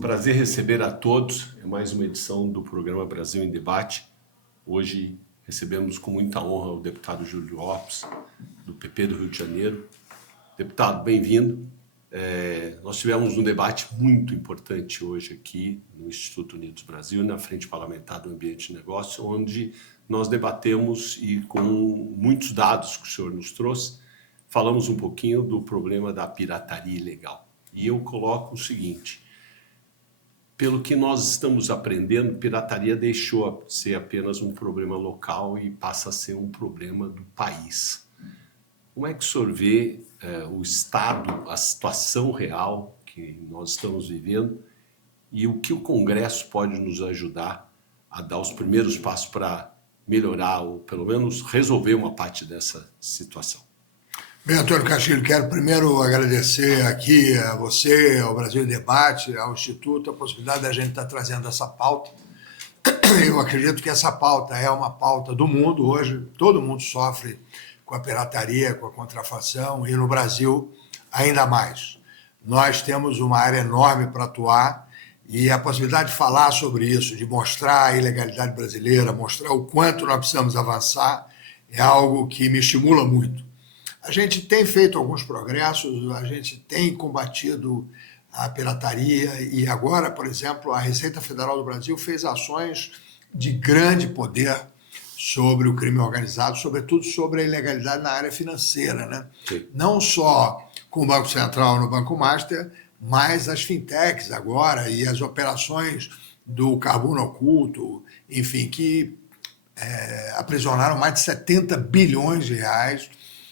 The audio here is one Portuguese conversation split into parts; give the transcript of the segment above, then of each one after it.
Prazer receber a todos. É mais uma edição do programa Brasil em Debate. Hoje recebemos com muita honra o deputado Júlio Lopes, do PP do Rio de Janeiro. Deputado, bem-vindo. Nós tivemos um debate muito importante hoje aqui no Instituto Unidos Brasil, na Frente Parlamentar do Ambiente de Negócio, onde nós debatemos e com muitos dados que o senhor nos trouxe, falamos um pouquinho do problema da pirataria ilegal. E eu coloco o seguinte: pelo que nós estamos aprendendo, pirataria deixou de ser apenas um problema local e passa a ser um problema do país. Como é que o senhor vê o estado, a situação real que nós estamos vivendo e o que o Congresso pode nos ajudar a dar os primeiros passos para melhorar ou pelo menos resolver uma parte dessa situação? Bem, Antônio Castilho, quero primeiro agradecer aqui a você, ao Brasil em Debate, ao Instituto, a possibilidade da gente estar trazendo essa pauta. Eu acredito que essa pauta é uma pauta do mundo hoje, todo mundo sofre com a pirataria, com a contrafação, e no Brasil ainda mais. Nós temos uma área enorme para atuar e a possibilidade de falar sobre isso, de mostrar a ilegalidade brasileira, mostrar o quanto nós precisamos avançar, é algo que me estimula muito. A gente tem feito alguns progressos, a gente tem combatido a pirataria e agora, por exemplo, a Receita Federal do Brasil fez ações de grande poder sobre o crime organizado, sobretudo sobre a ilegalidade na área financeira, né? Não só com o Banco Central no Banco Master, mas as fintechs agora e as operações do carbono oculto, enfim, que aprisionaram mais de 70 bilhões de reais,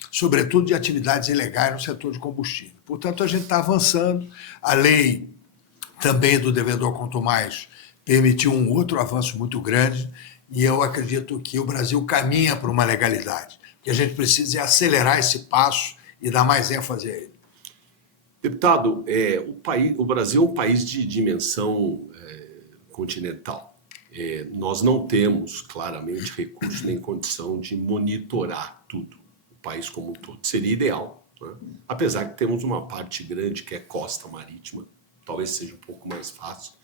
sobretudo de atividades ilegais no setor de combustível. Portanto, a gente está avançando. A lei também do devedor quanto mais permitiu um outro avanço muito grande e eu acredito que o Brasil caminha para uma legalidade. O que a gente precisa é acelerar esse passo e dar mais ênfase a ele. Deputado, o Brasil é um país de dimensão continental. Nós não temos claramente recursos nem condição de monitorar tudo. País como um todo. Seria ideal, né? Apesar que temos uma parte grande que é costa marítima, talvez seja um pouco mais fácil.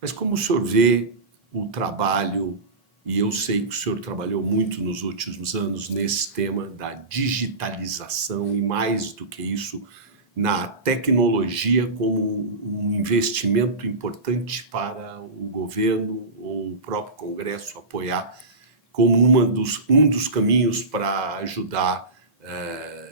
Mas como o senhor vê o trabalho, e eu sei que o senhor trabalhou muito nos últimos anos nesse tema da digitalização e mais do que isso, na tecnologia como um investimento importante para o governo ou o próprio Congresso apoiar como um dos caminhos para ajudar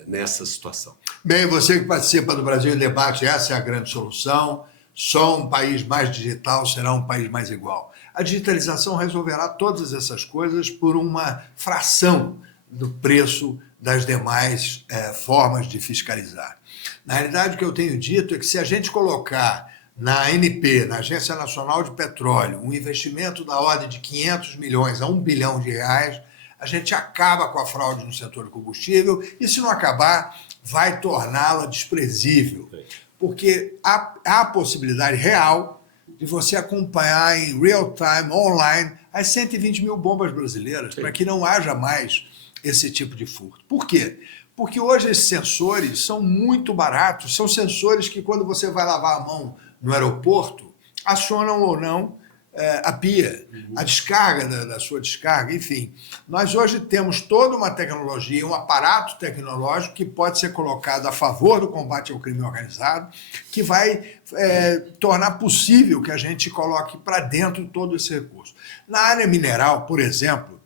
nessa situação. Bem, você que participa do Brasil em Debate, essa é a grande solução. Só um país mais digital será um país mais igual. A digitalização resolverá todas essas coisas por uma fração do preço das demais formas de fiscalizar. Na realidade, o que eu tenho dito é que se a gente colocar na ANP, na Agência Nacional de Petróleo, um investimento da ordem de 500 milhões a 1 bilhão de reais, a gente acaba com a fraude no setor de combustível e, se não acabar, vai torná-la desprezível. Porque há a possibilidade real de você acompanhar em real time, online, as 120 mil bombas brasileiras, para que não haja mais esse tipo de furto. Por quê? Porque hoje esses sensores são muito baratos, são sensores que quando você vai lavar a mão no aeroporto, acionam ou não a pia, a descarga da sua descarga, enfim. Nós hoje temos toda uma tecnologia, um aparato tecnológico que pode ser colocado a favor do combate ao crime organizado, que vai tornar possível que a gente coloque para dentro todo esse recurso. Na área mineral, por exemplo,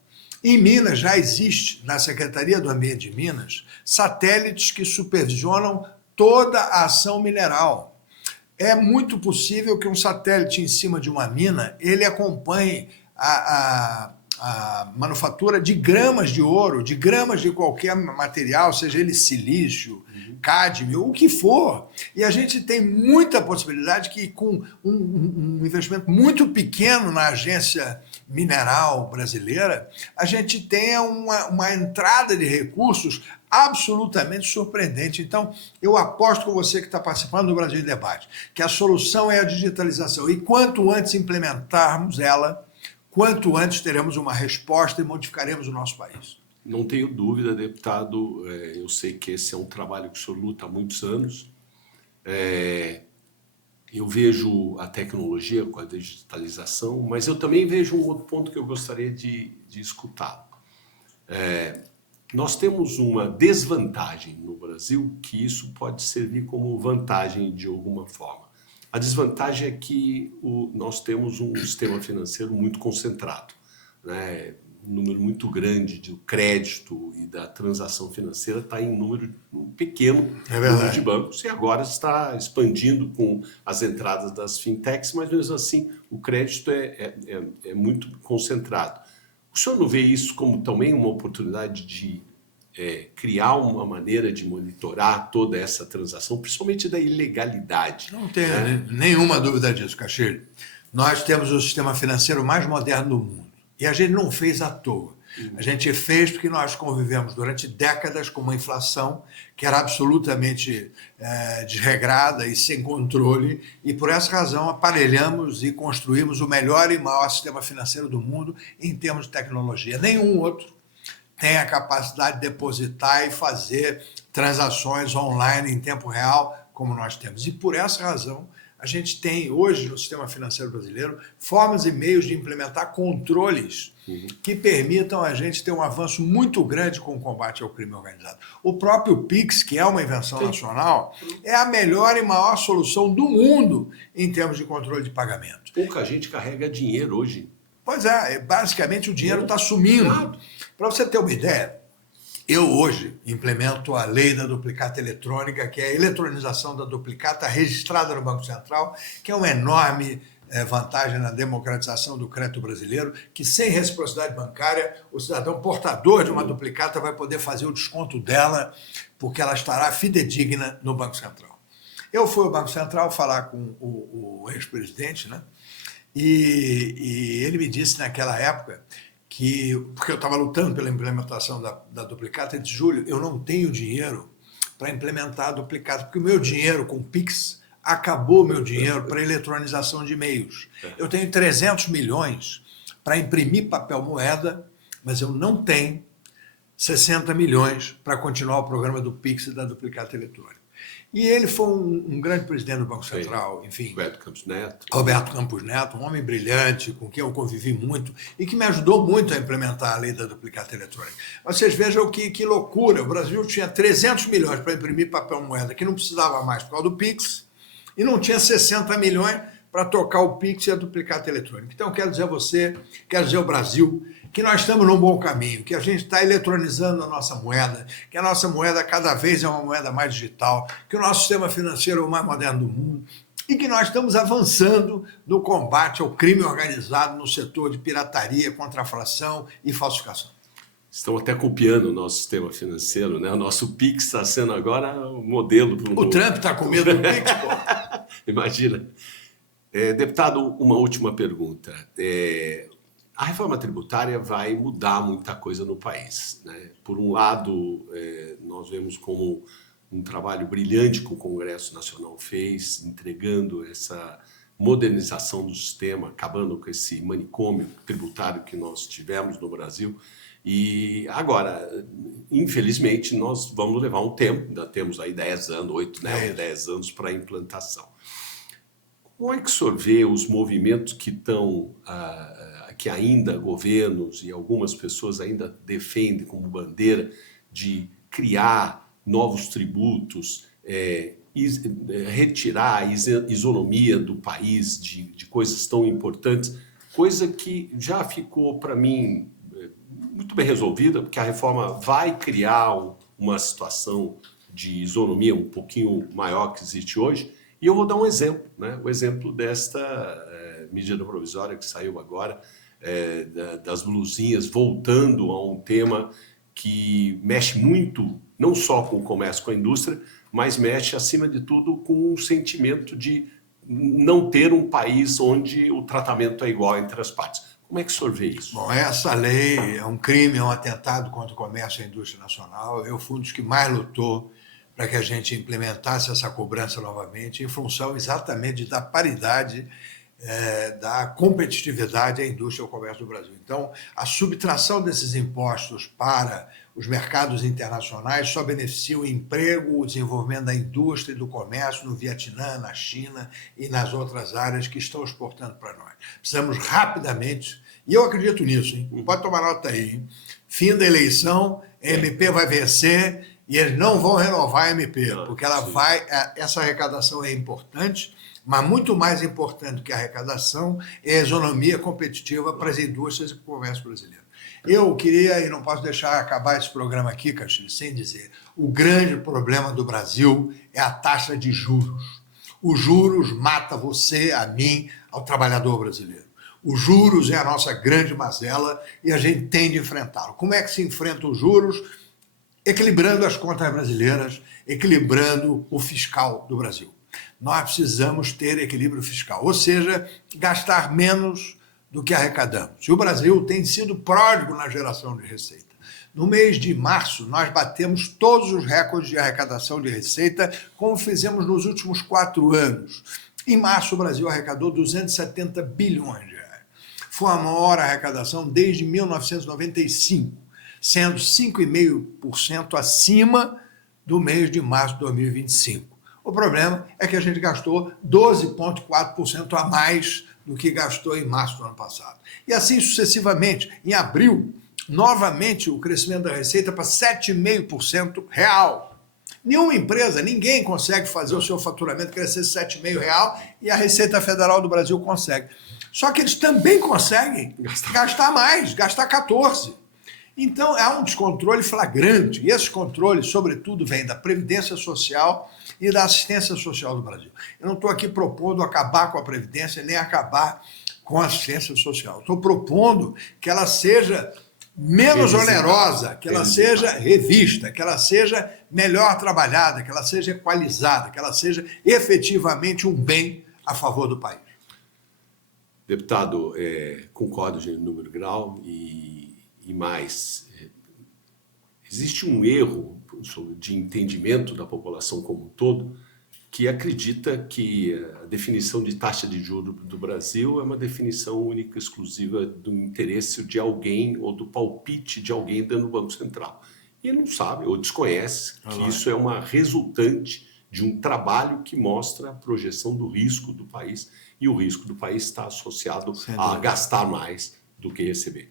em Minas já existe, na Secretaria do Ambiente de Minas, satélites que supervisionam toda a ação mineral. É muito possível que um satélite em cima de uma mina, ele acompanhe a manufatura de gramas de ouro, de gramas de qualquer material, seja ele silício, cádmio, o que for. E a gente tem muita possibilidade que com um investimento muito pequeno na agência mineral brasileira, a gente tenha uma entrada de recursos absolutamente surpreendente. Então, eu aposto com você que está participando do Brasil em Debate, que a solução é a digitalização. E quanto antes implementarmos ela, quanto antes teremos uma resposta e modificaremos o nosso país. Não tenho dúvida, deputado, eu sei que esse é um trabalho que o senhor luta há muitos anos Eu vejo a tecnologia com a digitalização, mas eu também vejo um outro ponto que eu gostaria de escutar. Nós temos uma desvantagem no Brasil que isso pode servir como vantagem de alguma forma. A desvantagem é que nós temos um sistema financeiro muito concentrado, né? Um número muito grande de crédito e da transação financeira está em um pequeno número de bancos e agora está expandindo com as entradas das fintechs, mas mesmo assim o crédito é muito concentrado. O senhor não vê isso como também uma oportunidade de criar uma maneira de monitorar toda essa transação, principalmente da ilegalidade? Não tenho nenhuma dúvida disso, Castilho. Nós temos o sistema financeiro mais moderno do mundo. E a gente não fez à toa. A gente fez porque nós convivemos durante décadas com uma inflação que era absolutamente desregrada e sem controle, e por essa razão aparelhamos e construímos o melhor e maior sistema financeiro do mundo em termos de tecnologia. Nenhum outro tem a capacidade de depositar e fazer transações online em tempo real como nós temos. E por essa razão, a gente tem hoje no sistema financeiro brasileiro formas e meios de implementar controles que permitam a gente ter um avanço muito grande com o combate ao crime organizado. O próprio PIX, que é uma invenção nacional, é a melhor e maior solução do mundo em termos de controle de pagamento. Pouca gente carrega dinheiro hoje. Pois é, basicamente o dinheiro está sumindo. Para você ter uma ideia, eu hoje implemento a lei da duplicata eletrônica, que é a eletronização da duplicata registrada no Banco Central, que é uma enorme vantagem na democratização do crédito brasileiro, que sem reciprocidade bancária, o cidadão portador de uma duplicata vai poder fazer o desconto dela, porque ela estará fidedigna no Banco Central. Eu fui ao Banco Central falar com o ex-presidente, né? E ele me disse naquela época porque eu estava lutando pela implementação da duplicata, ele disse: Júlio, eu não tenho dinheiro para implementar a duplicata, porque o meu dinheiro com o PIX acabou, meu dinheiro para eletronização de e-mails. Eu tenho 300 milhões para imprimir papel moeda, mas eu não tenho 60 milhões para continuar o programa do PIX e da duplicata eletrônica. E ele foi um grande presidente do Banco Central, enfim. Roberto Campos Neto, um homem brilhante, com quem eu convivi muito e que me ajudou muito a implementar a lei da duplicata eletrônica. Vocês vejam que loucura, o Brasil tinha 300 milhões para imprimir papel moeda, que não precisava mais por causa do PIX, e não tinha 60 milhões para tocar o PIX e a duplicata eletrônica. Então, quero dizer a você, quero dizer ao Brasil, que nós estamos num bom caminho, que a gente está eletronizando a nossa moeda, que a nossa moeda cada vez é uma moeda mais digital, que o nosso sistema financeiro é o mais moderno do mundo e que nós estamos avançando no combate ao crime organizado no setor de pirataria, contrafação e falsificação. Estão até copiando o nosso sistema financeiro, né? O nosso PIX está sendo agora o modelo para o mundo. O Trump está com medo do PIX, pô. Imagina. Deputado, uma última pergunta. A reforma tributária vai mudar muita coisa no país, né? Por um lado, nós vemos como um trabalho brilhante que o Congresso Nacional fez, entregando essa modernização do sistema, acabando com esse manicômio tributário que nós tivemos no Brasil. E agora, infelizmente, nós vamos levar um tempo, ainda temos aí 10 anos, 8, né? 10 anos para a implantação. Como é que o senhor vê os movimentos que estão... que ainda governos e algumas pessoas ainda defendem como bandeira de criar novos tributos, retirar a isonomia do país de coisas tão importantes, coisa que já ficou, para mim, muito bem resolvida, porque a reforma vai criar uma situação de isonomia um pouquinho maior que existe hoje. E eu vou dar um exemplo, né? O exemplo desta medida provisória que saiu agora, das blusinhas, voltando a um tema que mexe muito, não só com o comércio, com a indústria, mas mexe, acima de tudo, com o sentimento de não ter um país onde o tratamento é igual entre as partes. Como é que o senhor vê isso? Bom, essa lei é um crime, é um atentado contra o comércio e a indústria nacional. Eu fui um dos que mais lutou para que a gente implementasse essa cobrança novamente, em função exatamente da paridade da competitividade à indústria e ao comércio do Brasil. Então, a subtração desses impostos para os mercados internacionais só beneficia o emprego, o desenvolvimento da indústria e do comércio no Vietnã, na China e nas outras áreas que estão exportando para nós. Precisamos rapidamente, e eu acredito nisso, hein? Pode tomar nota aí, hein? Fim da eleição, a MP vai vencer e eles não vão renovar a MP, porque essa arrecadação é importante, mas muito mais importante que a arrecadação é a isonomia competitiva para as indústrias e para o comércio brasileiro. Eu queria, e não posso deixar acabar esse programa aqui, Castilho, sem dizer, o grande problema do Brasil é a taxa de juros. Os juros mata você, a mim, ao trabalhador brasileiro. Os juros é a nossa grande mazela e a gente tem de enfrentá-lo. Como é que se enfrenta os juros? Equilibrando as contas brasileiras, equilibrando o fiscal do Brasil. Nós precisamos ter equilíbrio fiscal, ou seja, gastar menos do que arrecadamos. E o Brasil tem sido pródigo na geração de receita. No mês de março, nós batemos todos os recordes de arrecadação de receita, como fizemos nos últimos 4 anos. Em março, o Brasil arrecadou 270 bilhões de reais. Foi a maior arrecadação desde 1995, sendo 5,5% acima do mês de março de 2025. O problema é que a gente gastou 12,4% a mais do que gastou em março do ano passado. E assim sucessivamente. Em abril, novamente o crescimento da receita para 7,5% real. Nenhuma empresa, ninguém consegue fazer o seu faturamento crescer 7,5% real e a Receita Federal do Brasil consegue. Só que eles também conseguem gastar mais, gastar 14%. Então, há um descontrole flagrante, e esse controle, sobretudo, vem da Previdência Social e da Assistência Social do Brasil. Eu não estou aqui propondo acabar com a Previdência, nem acabar com a Assistência Social. Estou propondo que ela seja menos onerosa, que ela seja revista, que ela seja melhor trabalhada, que ela seja equalizada, que ela seja efetivamente um bem a favor do país. Deputado, concordo em número grau e mais, existe um erro de entendimento da população como um todo que acredita que a definição de taxa de juros do Brasil é uma definição única e exclusiva do interesse de alguém ou do palpite de alguém dentro do Banco Central. E não sabe ou desconhece que isso é uma resultante de um trabalho que mostra a projeção do risco do país, e o risco do país está associado a gastar mais do que receber.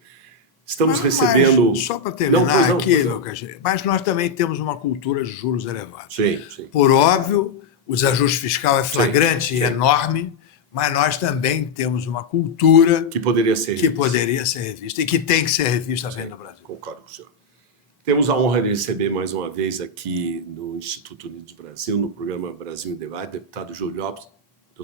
Estamos recebendo... Só para terminar aqui, Lucas, mas nós também temos uma cultura de juros elevados. Sim. Por óbvio, o desajuste fiscal é flagrante e enorme, mas nós também temos uma cultura que poderia ser revista e que tem que ser revista também no Brasil. Concordo com o senhor. Temos a honra de receber mais uma vez aqui no Instituto Unidos Brasil, no programa Brasil em Debate, deputado Júlio Lopes.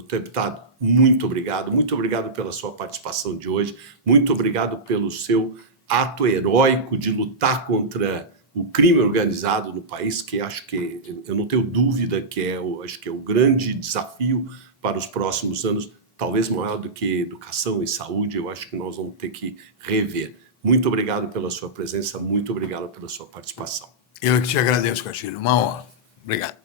Deputado, muito obrigado pela sua participação de hoje, muito obrigado pelo seu ato heróico de lutar contra o crime organizado no país, que acho que, eu não tenho dúvida que acho que é o grande desafio para os próximos anos, talvez maior do que educação e saúde, eu acho que nós vamos ter que rever. Muito obrigado pela sua presença, muito obrigado pela sua participação. Eu que te agradeço, Castilho, uma honra. Obrigado.